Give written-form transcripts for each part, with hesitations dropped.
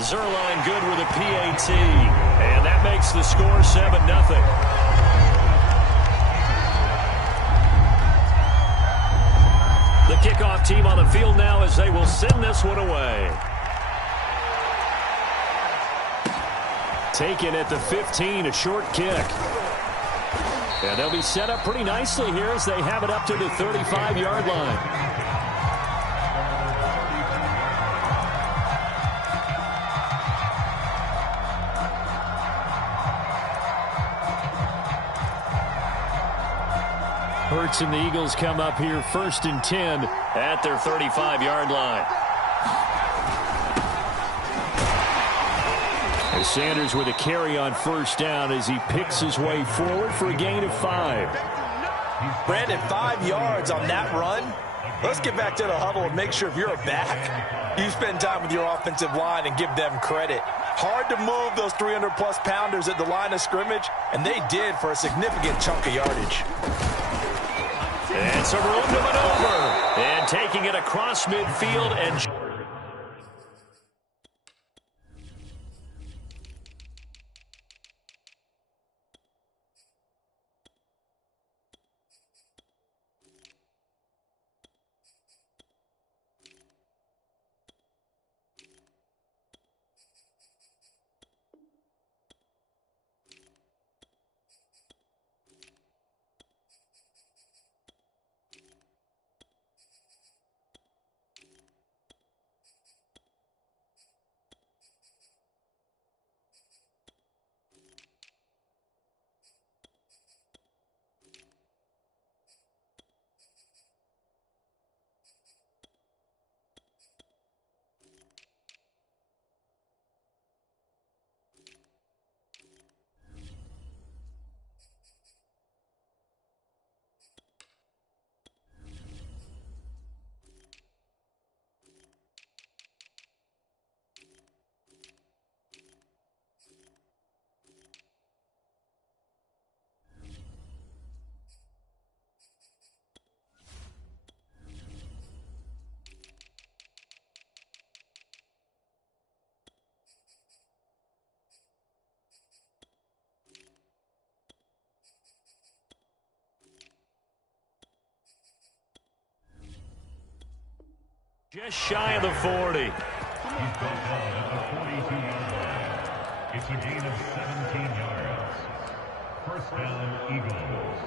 Zerline good with a PAT. And that makes the score 7-0. The kickoff team on the field now as they will send this one away. Taken at the 15, a short kick. And they'll be set up pretty nicely here as they have it up to the 35-yard line. Hurts and the Eagles come up here 1st and 10 at their 35-yard line. And Sanders with a carry on 1st down as he picks his way forward for a gain of 5. Brandon, 5 yards on that run. Let's get back to the huddle and make sure if you're a back, you spend time with your offensive line and give them credit. Hard to move those 300-plus pounders at the line of scrimmage, and they did for a significant chunk of yardage. And some room to maneuver. And taking it across midfield and... Just shy of the 40. He's been down at the 42-yard line. It's a gain of 17 yards. 1st down, Eagles.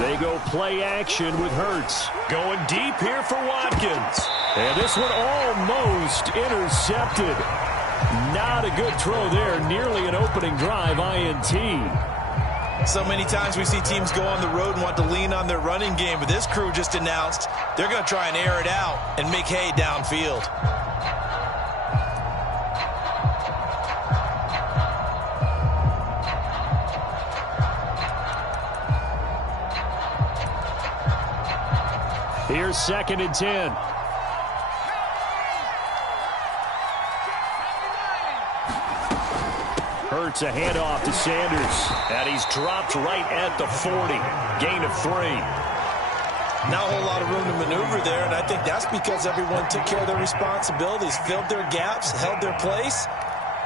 They go play action with Hurts. Going deep here for Watkins. And this one almost intercepted. Not a good throw there. Nearly an opening drive INT. So many times we see teams go on the road and want to lean on their running game, but this crew just announced they're going to try and air it out and make hay downfield. Here's 2nd and 10. Hurts a handoff to Sanders. And he's dropped right at the 40. Gain of 3. Not a whole lot of room to maneuver there, and I think that's because everyone took care of their responsibilities, filled their gaps, held their place.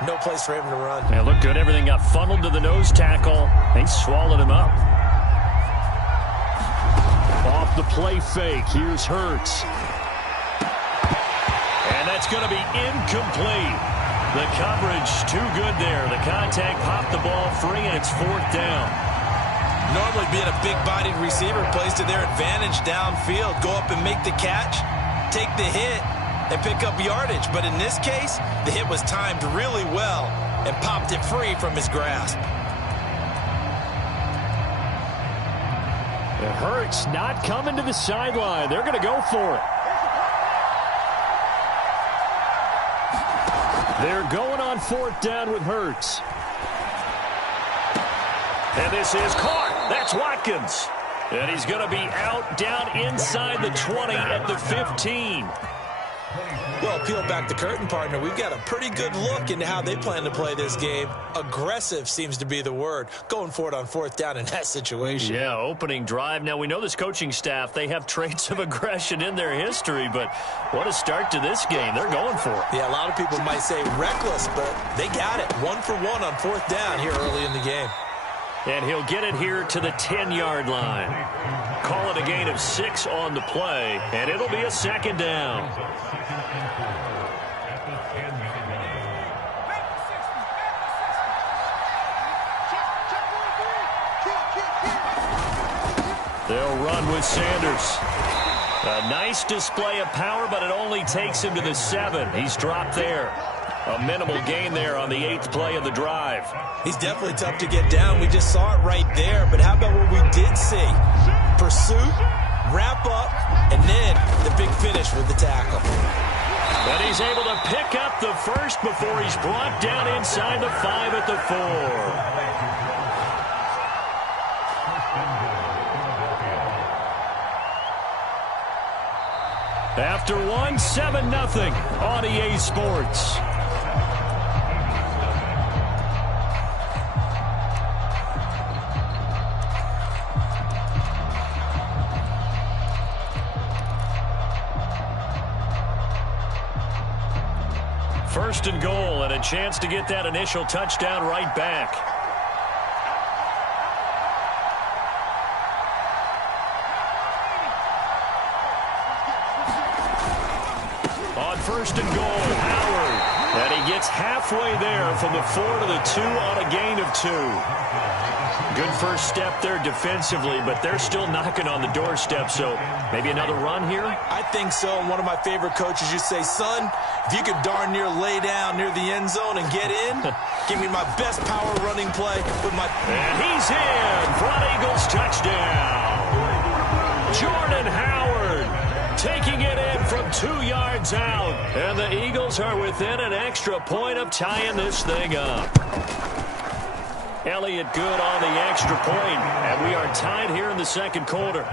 No place for him to run. Yeah, looked good. Everything got funneled to the nose tackle. They swallowed him up. Off the play fake. Here's Hurts. And that's going to be incomplete. The coverage too good there. The contact popped the ball free, and it's 4th down. Normally being a big-bodied receiver plays to their advantage downfield. Go up and make the catch, take the hit, and pick up yardage. But in this case, the hit was timed really well and popped it free from his grasp. It hurts not coming to the sideline. They're going to go for it. They're going on 4th down with Hurts. And this is caught. That's Watkins. And he's going to be out down inside the 20 at the 15. Well, peel back the curtain, partner. We've got a pretty good look into how they plan to play this game. Aggressive seems to be the word. Going for it on fourth down in that situation. Yeah, opening drive. Now, we know this coaching staff, they have traits of aggression in their history, but what a start to this game. They're going for it. Yeah, a lot of people might say reckless, but they got it. 1 for 1 on fourth down here early in the game. And he'll get it here to the 10-yard line. Call it a gain of 6 on the play, and it'll be a second down. They'll run with Sanders. A nice display of power, but it only takes him to the 7. He's dropped there. A minimal gain there on the 8th play of the drive. He's definitely tough to get down. We just saw it right there. But how about what we did see? Pursuit, wrap up, and then the big finish with the tackle. But he's able to pick up the first before he's brought down inside the 5 at the 4. After 1, 7-0 on EA Sports. First and goal, and a chance to get that initial touchdown right back. On first and goal, Howard. And he gets halfway there from the 4 to the 2 on a gain of 2. Good first step there defensively, but they're still knocking on the doorstep, so maybe another run here? I think so. And one of my favorite coaches used to say, son, if you could darn near lay down near the end zone and get in, give me my best power running play with my... And he's in. Front Eagles touchdown. Jordan Howard taking it in from 2 yards out. And the Eagles are within an extra point of tying this thing up. Elliott good on the extra point, and we are tied here in the second quarter.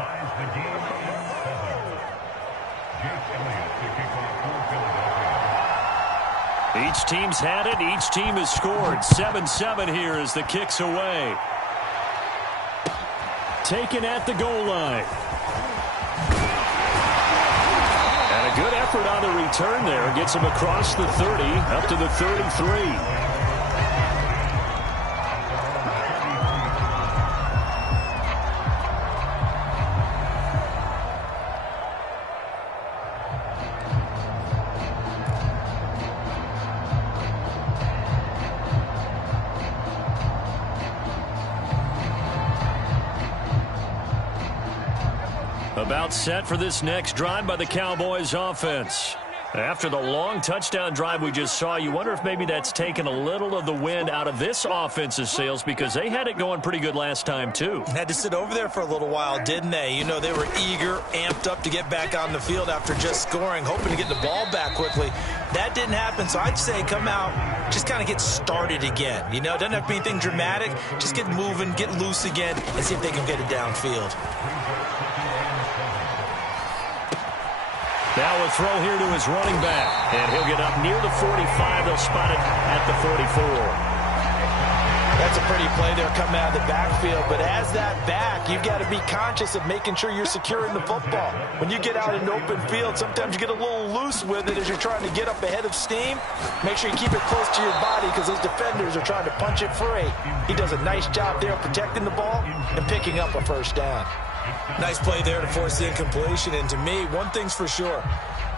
Each team's had it. Each team has scored. 7-7 here as the kick's away. Taken at the goal line. And a good effort on the return there. Gets him across the 30, up to the 33. About set for this next drive by the Cowboys offense. After the long touchdown drive we just saw, you wonder if maybe that's taken a little of the wind out of this offense's sails, because they had it going pretty good last time too. Had to sit over there for a little while, didn't they? You know, they were eager, amped up to get back on the field after just scoring, hoping to get the ball back quickly. That didn't happen, so I'd say come out, just kind of get started again. You know, it doesn't have to be anything dramatic. Just get moving, get loose again, and see if they can get it downfield. Now a throw here to his running back, and he'll get up near the 45. They'll spot it at the 44. That's a pretty play there coming out of the backfield, but as that back, you've got to be conscious of making sure you're securing the football. When you get out in open field, sometimes you get a little loose with it as you're trying to get up ahead of steam. Make sure you keep it close to your body because those defenders are trying to punch it free. He does a nice job there protecting the ball and picking up a first down. Nice play there to force the incompletion, and to me, one thing's for sure.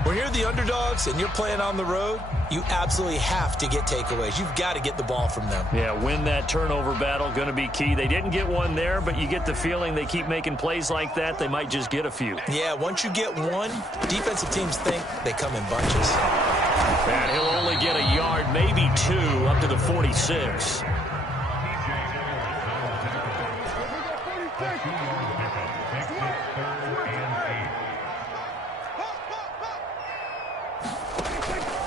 When you're the underdogs and you're playing on the road, you absolutely have to get takeaways. You've got to get the ball from them. Yeah, win that turnover battle, going to be key. They didn't get one there, but you get the feeling they keep making plays like that, they might just get a few. Yeah, once you get one, defensive teams think they come in bunches. And he'll only get a yard, maybe 2, up to the 46.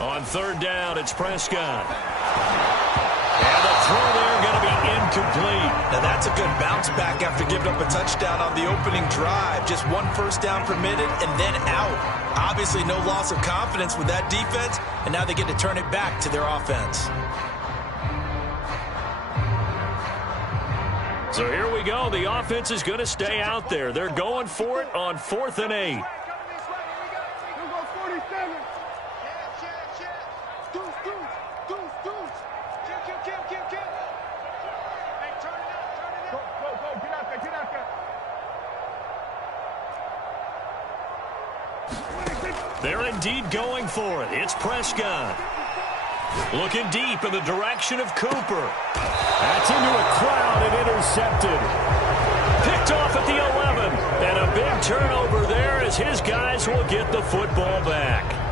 On third down, it's Prescott. And the throw there going to be incomplete. Now that's that's a good bounce back after giving up a touchdown on the opening drive. Just one first down permitted and then out. Obviously no loss of confidence with that defense, and now they get to turn it back to their offense. So here we go. The offense is going to stay out there. They're going for it on 4th and 8. They're indeed going for it. It's Prescott. Looking deep in the direction of Cooper. That's into a crowd and intercepted. Picked off at the 11. And a big turnover there as his guys will get the football back.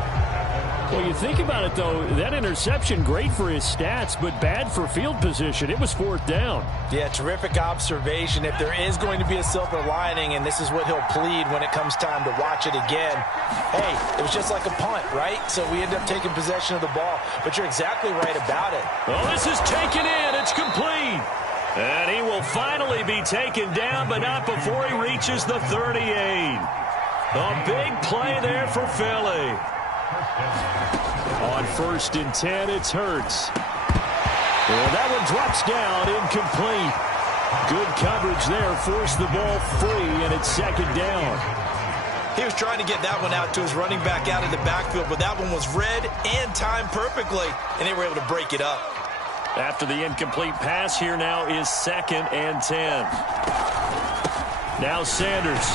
Well, you think about it, though, that interception, great for his stats, but bad for field position. It was 4th down. Yeah, terrific observation. If there is going to be a silver lining, and this is what he'll plead when it comes time to watch it again, hey, it was just like a punt, right? So we end up taking possession of the ball. But you're exactly right about it. Well, this is taken in. It's complete. And he will finally be taken down, but not before he reaches the 38. A big play there for Philly. On 1st and 10, it's Hurts. Well, that one drops down, incomplete. Good coverage there, forced the ball free, and it's 2nd down. He was trying to get that one out to his running back out of the backfield, but that one was read and timed perfectly, and they were able to break it up. After the incomplete pass, here now is 2nd and 10. Now Sanders.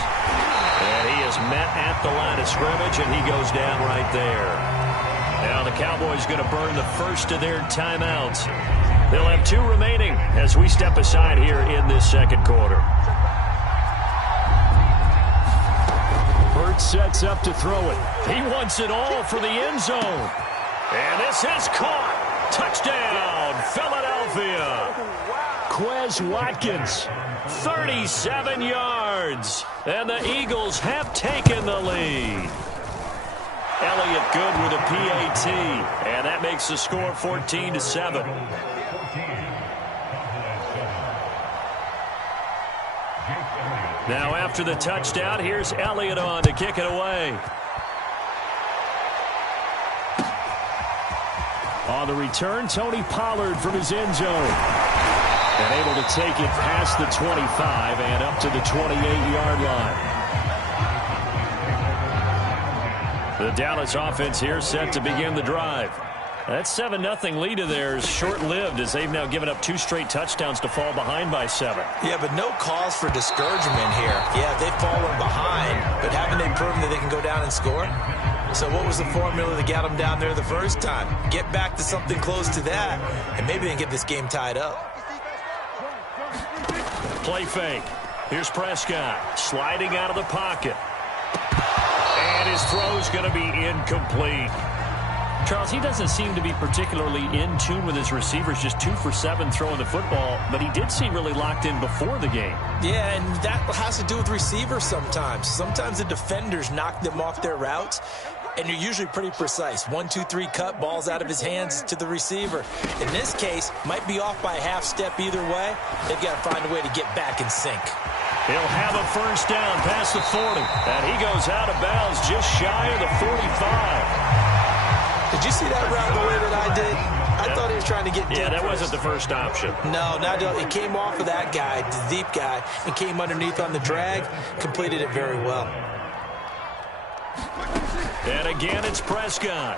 And he is met at the line of scrimmage, and he goes down right there. Now the Cowboys going to burn the first of their timeouts. They'll have 2 remaining as we step aside here in this 2nd quarter. Hurts sets up to throw it. He wants it all for the end zone. And this is caught. Touchdown, Philadelphia. Quez Watkins, 37 yards. And the Eagles have taken the lead. Elliott good with a PAT. And that makes the score 14-7. Now after the touchdown, here's Elliott on to kick it away. On the return, Tony Pollard from his end zone. And able to take it past the 25 and up to the 28-yard line. The Dallas offense here set to begin the drive. That 7-0 lead of theirs short-lived as they've now given up 2 straight touchdowns to fall behind by 7. Yeah, but no cause for discouragement here. Yeah, they've fallen behind, but haven't they proven that they can go down and score? So what was the formula that got them down there the first time? Get back to something close to that, and maybe they can get this game tied up. Play fake. Here's Prescott sliding out of the pocket. And his throw's going to be incomplete. Charles, he doesn't seem to be particularly in tune with his receivers, just 2 for 7 throwing the football, but he did seem really locked in before the game. Yeah, and that has to do with receivers sometimes. Sometimes the defenders knock them off their routes, and you're usually pretty precise. 1, 2, 3 cut, balls out of his hands to the receiver. In this case, might be off by a half step either way. They've got to find a way to get back in sync. He'll have a first down past the 40, and he goes out of bounds just shy of the 45. Did you see that route the way that I did? I thought he was trying to get deep. Yeah, that wasn't the first option. No, it came off of that guy, the deep guy, and came underneath on the drag. Completed it very well. And again, it's Prescott.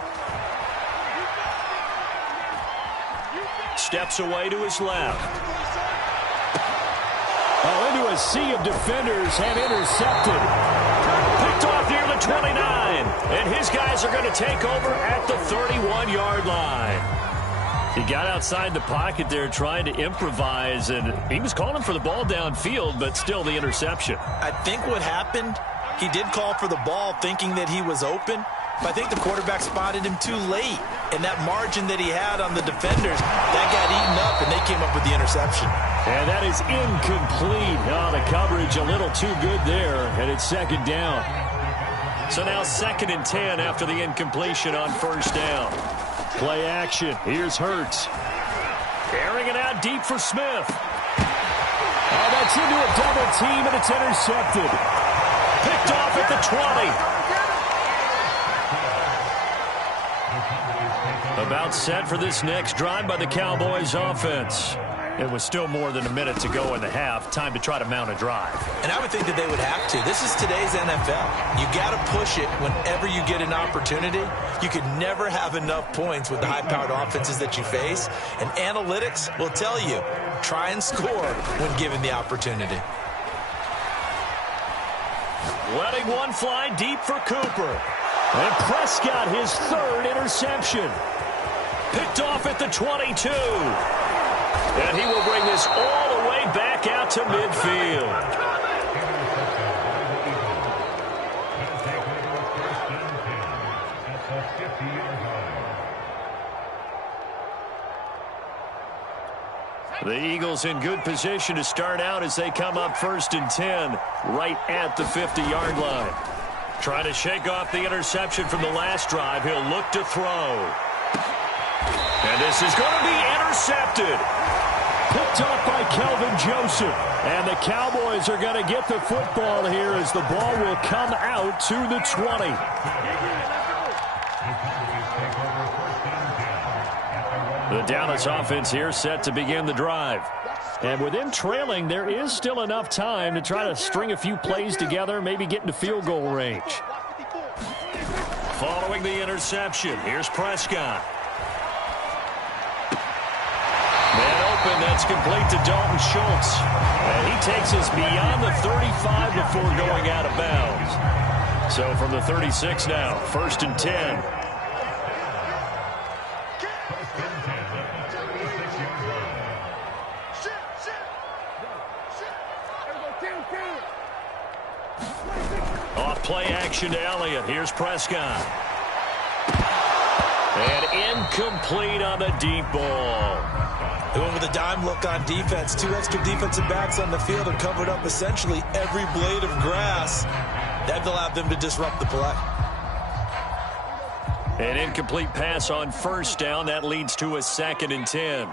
Steps away to his left. Oh, into a sea of defenders and intercepted. Picked off near the 29. And his guys are going to take over at the 31-yard line. He got outside the pocket there trying to improvise, and he was calling for the ball downfield, but still the interception. I think what happened, he did call for the ball thinking that he was open, but I think the quarterback spotted him too late. And that margin that he had on the defenders, that got eaten up, and they came up with the interception. And that is incomplete. Oh, the coverage a little too good there, and it's 2nd down. So now 2nd and 10 after the incompletion on first down. Play action. Here's Hurts. Airing it out deep for Smith. Oh, that's into a double team, and it's intercepted. Picked off at the 20. About set for this next drive by the Cowboys offense. It was still more than a minute to go in the half. Time to try to mount a drive. And I would think that they would have to. This is today's NFL. You got to push it whenever you get an opportunity. You could never have enough points with the high-powered offenses that you face. And analytics will tell you, try and score when given the opportunity. Letting one fly deep for Cooper. And Prescott, his third interception. Picked off at the 22. And he will bring this all the way back out to midfield. The Eagles in good position to start out as they come up 1st and 10, right at the 50-yard line. Trying to shake off the interception from the last drive. He'll look to throw. And this is going to be intercepted. Picked up by Kelvin Joseph. And the Cowboys are going to get the football here as the ball will come out to the 20. The Dallas offense here set to begin the drive. And with them trailing, there is still enough time to try to string a few plays together, maybe get into field goal range. Following the interception, here's Prescott. Man open, that's complete to Dalton Schultz. And he takes us beyond the 35 before going out of bounds. So from the 36 now, 1st and 10. Off play action to Elliott. Here's Prescott. And incomplete on the deep ball. They went with a dime look on defense. 2 extra defensive backs on the field and covered up essentially every blade of grass. That allowed them to disrupt the play. An incomplete pass on 1st down. That leads to a 2nd and 10.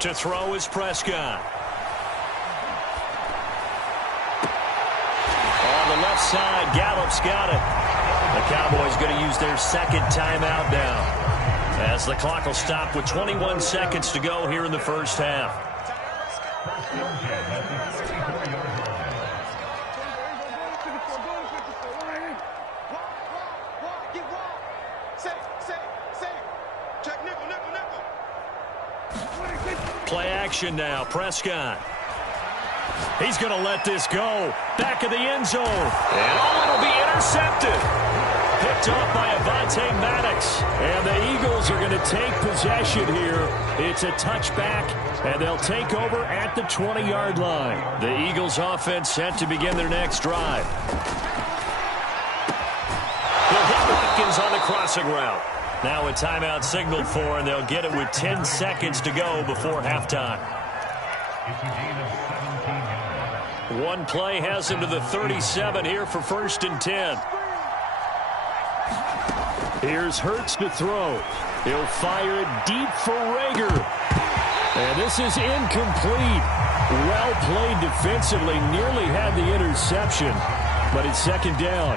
To throw is Prescott. On the left side, Gallup's got it. The Cowboys going to use their 2nd timeout now, as the clock will stop with 21 seconds to go here in the 1st half. Play action now, Prescott. He's going to let this go. Back of the end zone. And it'll be intercepted. Picked off by Avonte Maddox. And the Eagles are going to take possession here. It's a touchback, and they'll take over at the 20-yard line. The Eagles offense set to begin their next drive. They'll hit Watkins on the crossing route. Now a timeout signaled for, and they'll get it with 10 seconds to go before halftime. One play has him to the 37 here for 1st and 10. Here's Hurts to throw. He'll fire it deep for Rager. And this is incomplete. Well played defensively. Nearly had the interception, but it's 2nd down.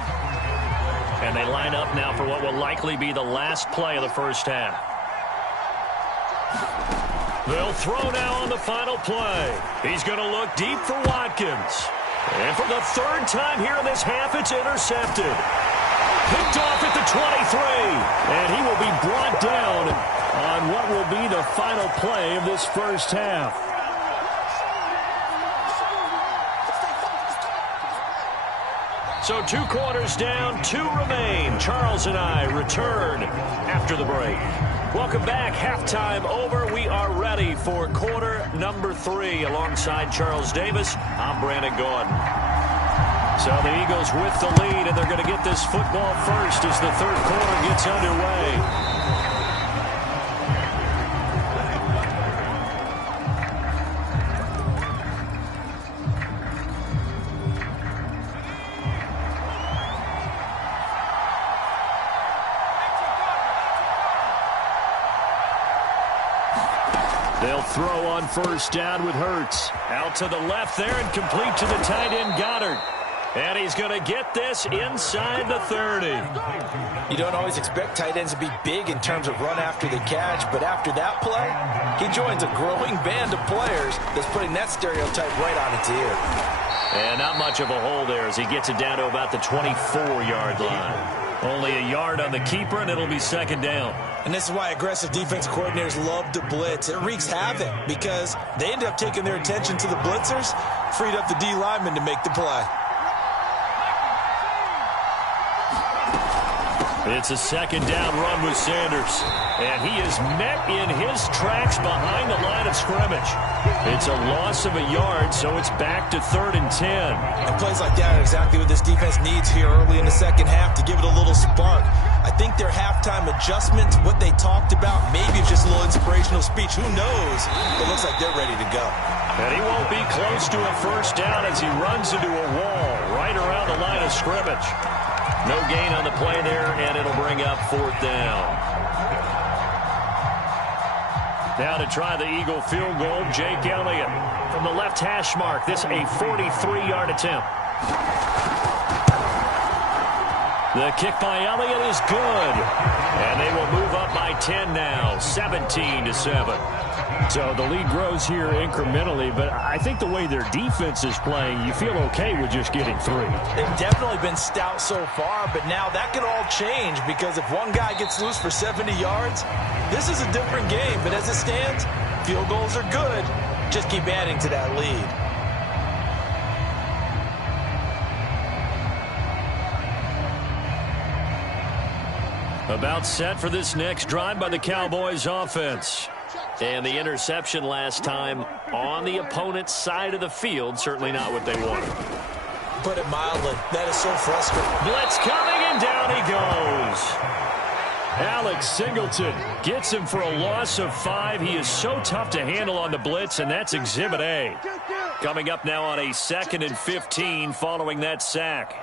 And they line up now for what will likely be the last play of the 1st half. They'll throw now on the final play. He's going to look deep for Watkins. And for the 3rd time here in this half, it's intercepted. Picked off at the 23. And he will be brought down on what will be the final play of this 1st half. So 2 quarters down, 2 remain. Charles and I return after the break. Welcome back. Halftime over. We are ready for quarter number 3. Alongside Charles Davis, I'm Brandon Gordon. So the Eagles with the lead, and they're going to get this football first as the 3rd quarter gets underway. They'll throw on first down with Hurts. Out to the left there and complete to the tight end Goddard. And he's going to get this inside the 30. You don't always expect tight ends to be big in terms of run after the catch, but after that play, he joins a growing band of players that's putting that stereotype right on its ear. And not much of a hole there as he gets it down to about the 24-yard line. Only a yard on the keeper, and it'll be second down. And this is why aggressive defense coordinators love to blitz. It wreaks havoc because they end up taking their attention to the blitzers, freed up the D lineman to make the play. It's a second down run with Sanders. And he is met in his tracks behind the line of scrimmage. It's a loss of a yard, so it's back to 3rd and 10. And plays like that are exactly what this defense needs here early in the second half to give it a little spark. I think their halftime adjustment, what they talked about, maybe it's just a little inspirational speech. Who knows? It looks like they're ready to go. And he won't be close to a first down as he runs into a wall right around the line of scrimmage. No gain on the play there, and it'll bring up 4th down. Now to try the Eagle field goal, Jake Elliott from the left hash mark. This a 43-yard attempt. The kick by Elliott is good. And they will move up by 10 now, 17-7. So the lead grows here incrementally, but I think the way their defense is playing, you feel okay with just getting 3. They've definitely been stout so far, but now that could all change because if one guy gets loose for 70 yards, this is a different game. But as it stands, field goals are good. Just keep adding to that lead. About set for this next drive by the Cowboys offense. And the interception last time on the opponent's side of the field, certainly not what they wanted. Put it mildly, that is so frustrating. Blitz coming, and down he goes. Alex Singleton gets him for a loss of 5. He is so tough to handle on the blitz, and that's Exhibit A. Coming up now on a 2nd and 15 following that sack.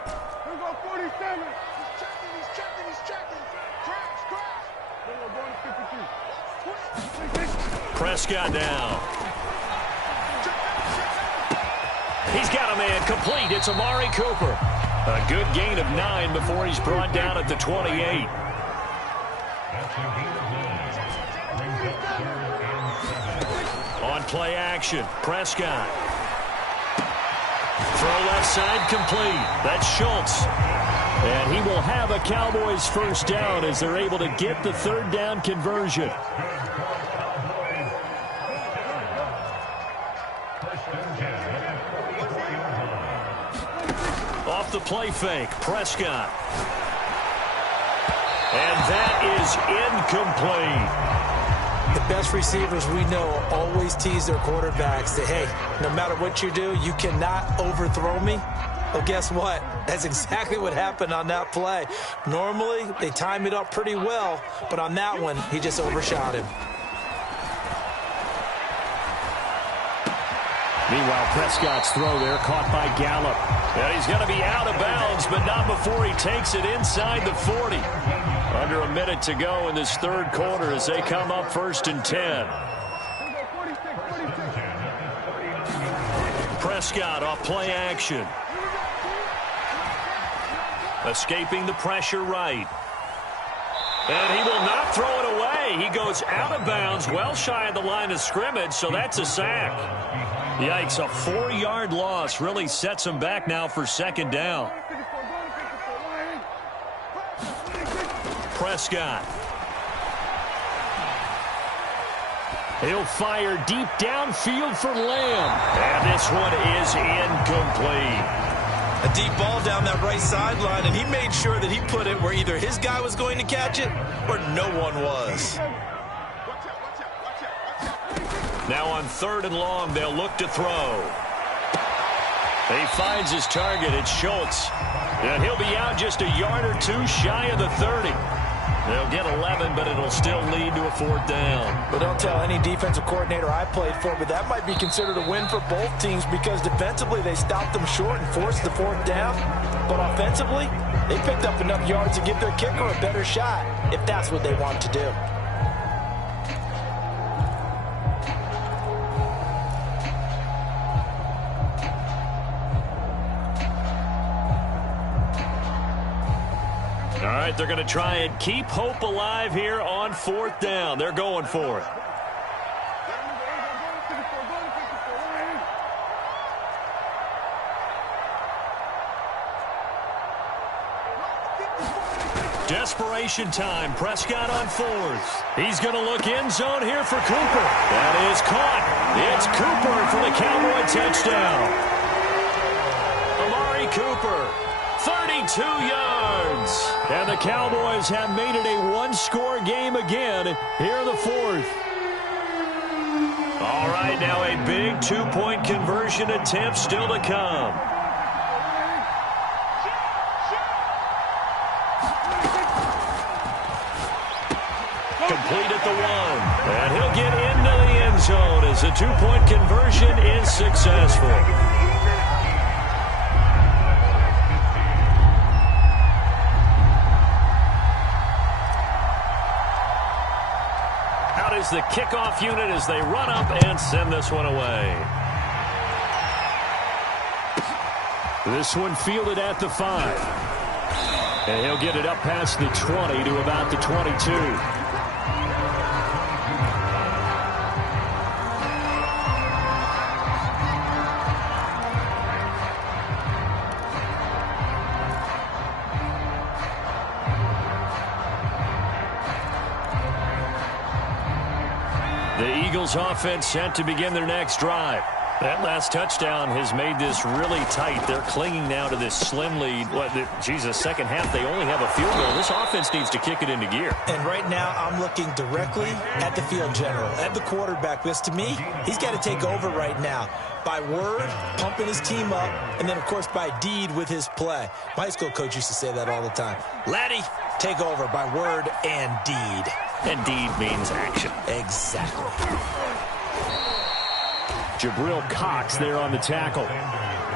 Prescott down. He's got a man complete. It's Amari Cooper. A good gain of 9 before he's brought down at the 28. On play action, Prescott. Throw left side complete. That's Schultz. And he will have a Cowboys first down as they're able to get the 3rd down conversion. Off the play fake, Prescott. And that is incomplete. The best receivers we know always tease their quarterbacks that, hey, no matter what you do, you cannot overthrow me. Well, guess what? That's exactly what happened on that play. Normally, they time it up pretty well, but on that one, he just overshot him. Meanwhile, Prescott's throw there caught by Gallup. And he's going to be out of bounds, but not before he takes it inside the 40. Under a minute to go in this 3rd quarter as they come up 1st and 10. Prescott off play action. Escaping the pressure right. And he will not throw it away. He goes out of bounds, well shy of the line of scrimmage, so that's a sack. Yikes, a 4-yard loss really sets him back now for 2nd down. Prescott. He'll fire deep downfield for Lamb. And this one is incomplete. A deep ball down that right sideline, and he made sure that he put it where either his guy was going to catch it or no one was. Now on 3rd and long, they'll look to throw. He finds his target. It's Schultz. And he'll be out just a yard or 2 shy of the 30. They'll get 11, but it'll still lead to a 4th down. But don't tell any defensive coordinator I played for, but that might be considered a win for both teams because defensively they stopped them short and forced the 4th down. But offensively, they picked up enough yards to give their kicker a better shot if that's what they want to do. All right, they're going to try and keep hope alive here on 4th down. They're going for it. Desperation time. Prescott on 4th. He's going to look end zone here for Cooper. That is caught. It's Cooper for the Cowboy touchdown. Amari Cooper, 32 yards. And the Cowboys have made it a one-score game again here in the 4th. All right, now a big two-point conversion attempt still to come. Complete at the 1. And he'll get into the end zone as the two-point conversion is successful. Out is the kickoff unit as they run up and send this one away. This one fielded at the 5. And he'll get it up past the 20 to about the 22. The Eagles offense set to begin their next drive. That last touchdown has made this really tight. They're clinging now to this slim lead. Second half, they only have a field goal. This offense needs to kick it into gear. And right now, I'm looking directly at the field general, at the quarterback. Because to me, he's got to take over right now. By word, pumping his team up, and then, of course, by deed with his play. My high school coach used to say that all the time. Laddie, take over by word and deed. And deed means action. Exactly. Jabril Cox there on the tackle.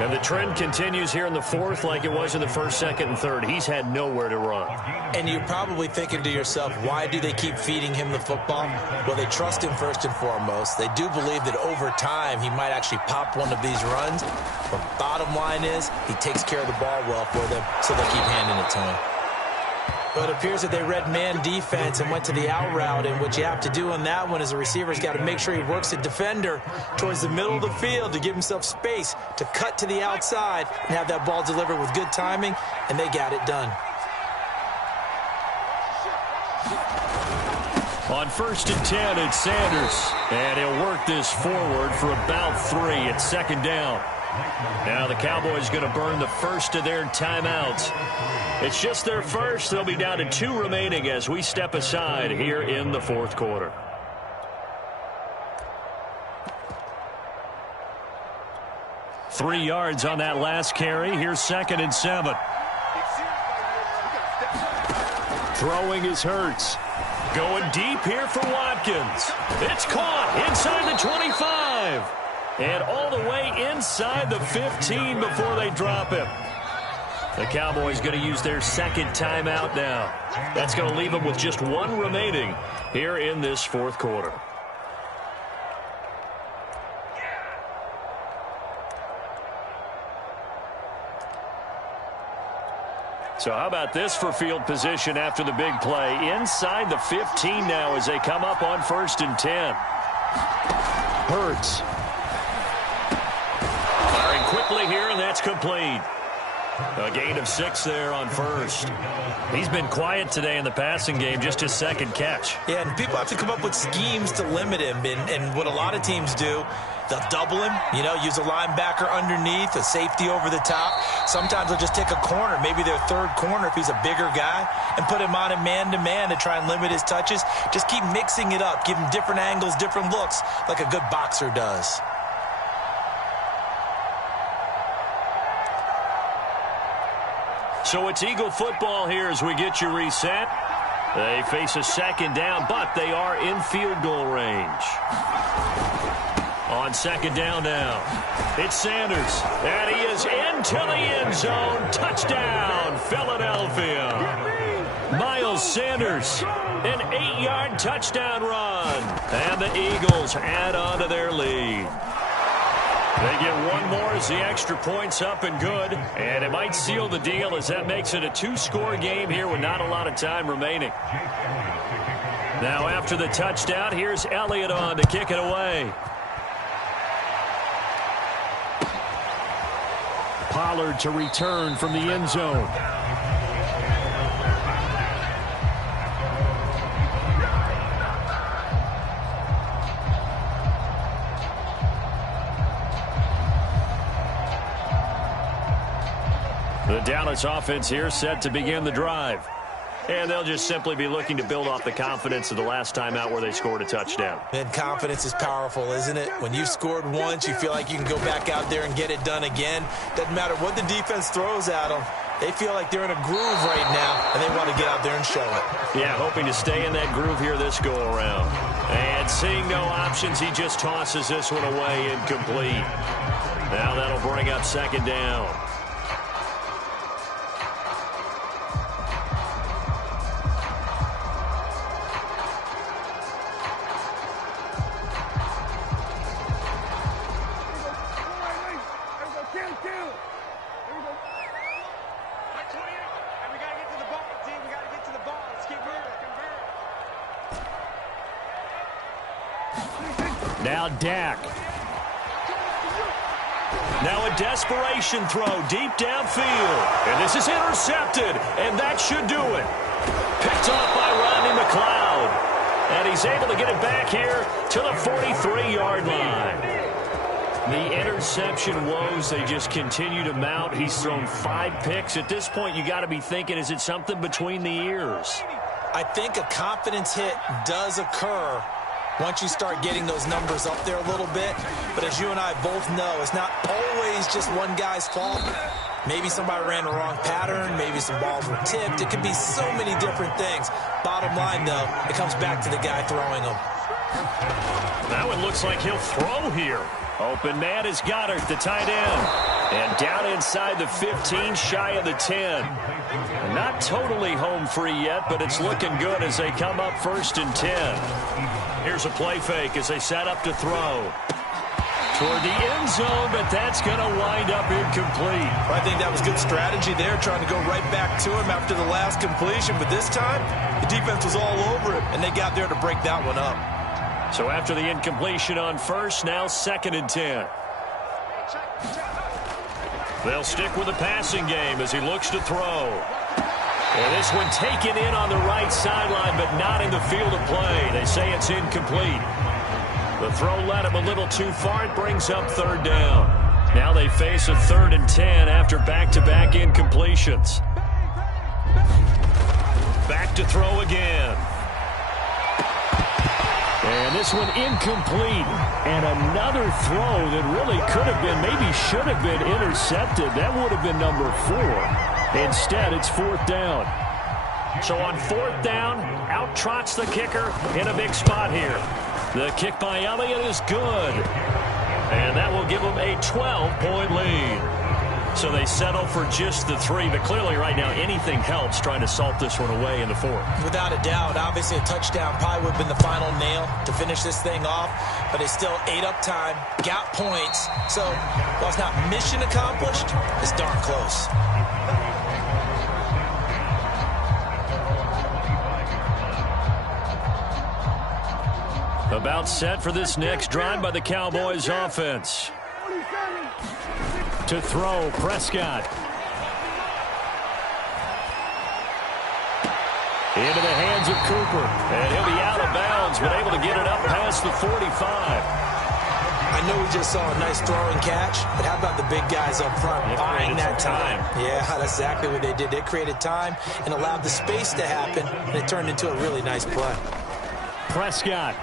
And the trend continues here in the 4th like it was in the 1st, 2nd, and 3rd. He's had nowhere to run. And you're probably thinking to yourself, why do they keep feeding him the football? Well, they trust him first and foremost. They do believe that over time he might actually pop one of these runs. But bottom line is he takes care of the ball well for them, so they keep handing it to him. But it appears that they read man defense and went to the out route, and what you have to do on that one is a receiver's got to make sure he works the defender towards the middle of the field to give himself space to cut to the outside and have that ball delivered with good timing, and they got it done. On 1st and 10, it's Sanders. And he'll work this forward for about 3 at 2nd down. Now the Cowboys going to burn the first of their timeouts. It's just their first. They'll be down to 2 remaining as we step aside here in the 4th quarter. Three yards on that last carry. Here's 2nd and 7. Throwing is Hurts. Going deep here for Watkins. It's caught inside the 25. And all the way inside the 15 before they drop him. The Cowboys going to use their 2nd timeout now. That's going to leave them with just 1 remaining here in this 4th quarter. So how about this for field position after the big play? Inside the 15 now as they come up on 1st and 10. Hurts. Firing quickly here, and that's complete. A gain of 6 there on 1st. He's been quiet today in the passing game, just his 2nd catch. Yeah, and people have to come up with schemes to limit him. And what a lot of teams do, they'll double him, use a linebacker underneath, a safety over the top. Sometimes they'll just take a corner, maybe their 3rd corner if he's a bigger guy, and put him on a man-to-man to try and limit his touches. Just keep mixing it up, give him different angles, different looks, like a good boxer does. So it's Eagle football here as we get you reset. They face a 2nd down, but they are in field goal range. On 2nd down now, it's Sanders. And he is into the end zone. Touchdown, Philadelphia. Miles Sanders, an 8-yard touchdown run. And the Eagles add on to their lead. They get one more as the extra point's up and good. And it might seal the deal as that makes it a two-score game here with not a lot of time remaining. Now after the touchdown, here's Elliott on to kick it away. Pollard to return from the end zone. The Dallas offense here set to begin the drive. And they'll just simply be looking to build off the confidence of the last time out where they scored a touchdown. And confidence is powerful, isn't it? When you've scored once, you feel like you can go back out there and get it done again. Doesn't matter what the defense throws at them. They feel like they're in a groove right now, and they want to get out there and show it. Yeah, hoping to stay in that groove here this go-around. And seeing no options, he just tosses this one away incomplete. Now that'll bring up second down. Now Dak. Now a desperation throw deep downfield. And this is intercepted. And that should do it. Picked off by Rodney McLeod. And he's able to get it back here to the 43-yard line. The interception woes, they just continue to mount. He's thrown 5 picks. At this point, you got to be thinking, is it something between the ears? I think a confidence hit does occur once you start getting those numbers up there a little bit. But as you and I both know, it's not always just one guy's fault. Maybe somebody ran the wrong pattern. Maybe some balls were tipped. It could be so many different things. Bottom line, though, it comes back to the guy throwing them. That one looks like he'll throw here. Open man is Goddard, the tight end. And down inside the 15, shy of the 10. Not totally home free yet, but it's looking good as they come up 1st and 10. Here's a play fake as they set up to throw. Toward the end zone, but that's going to wind up incomplete. I think that was good strategy there, trying to go right back to him after the last completion. But this time, the defense was all over it, and they got there to break that one up. So after the incompletion on 1st, now 2nd and 10. They'll stick with the passing game as he looks to throw. And this one taken in on the right sideline, but not in the field of play. They say it's incomplete. The throw led him a little too far. It brings up 3rd down. Now they face a 3rd and 10 after back-to-back incompletions. Back to throw again. And this one incomplete. And another throw that really could have been, maybe should have been intercepted. That would have been number 4. Instead, it's 4th down. So on 4th down, out trots the kicker in a big spot here. The kick by Elliott is good. And that will give them a 12-point lead. So they settle for just the 3. But clearly right now, anything helps trying to salt this one away in the 4th. Without a doubt, obviously a touchdown probably would have been the final nail to finish this thing off. But they still ate up time, got points. So while it's not mission accomplished, it's darn close. About set for this next drive by the Cowboys offense. To throw, Prescott. Into the hands of Cooper. And he'll be out of bounds, but able to get it up past the 45. I know we just saw a nice throwing catch, but how about the big guys up front buying that time? Yeah, that's exactly what they did. They created time and allowed the space to happen, and it turned into a really nice play. Prescott.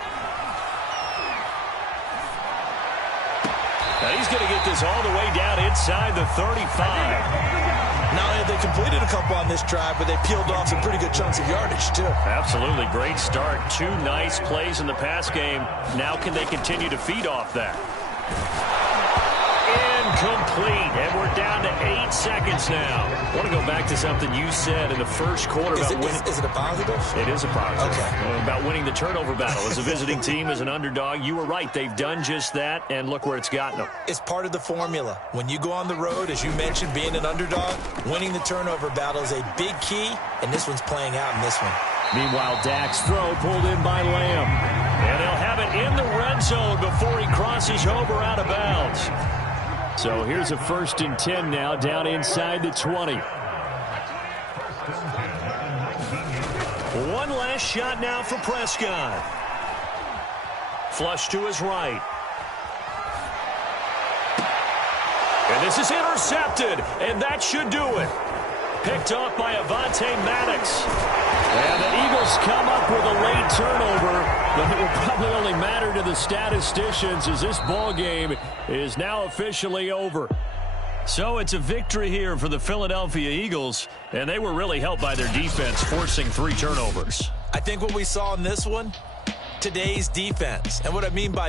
Now he's going to get this all the way down inside the 35. Not only have they completed a couple on this drive, but they peeled off some pretty good chunks of yardage, too. Absolutely. Great start. 2 nice plays in the pass game. Now can they continue to feed off that? complete, and we're down to 8 seconds now. I want to go back to something you said in the first quarter about winning. Is it a positive? It is a positive. Okay. About winning the turnover battle. As a visiting team, as an underdog, you were right. They've done just that, and look where it's gotten them. It's part of the formula. When you go on the road, as you mentioned, being an underdog, winning the turnover battle is a big key, and this one's playing out in this one. Meanwhile, Dak's throw pulled in by Lamb. And they'll have it in the red zone before he crosses over out of bounds. So here's a 1st and 10 now, down inside the 20. One last shot now for Prescott. Flush to his right. And this is intercepted, and that should do it. Picked off by Avonte Maddox. And the Eagles come up with a late turnover, but it will probably only matter to the statisticians as this ball game is now officially over. So it's a victory here for the Philadelphia Eagles, and they were really helped by their defense, forcing 3 turnovers. I think what we saw in this one, today's defense. And what I mean by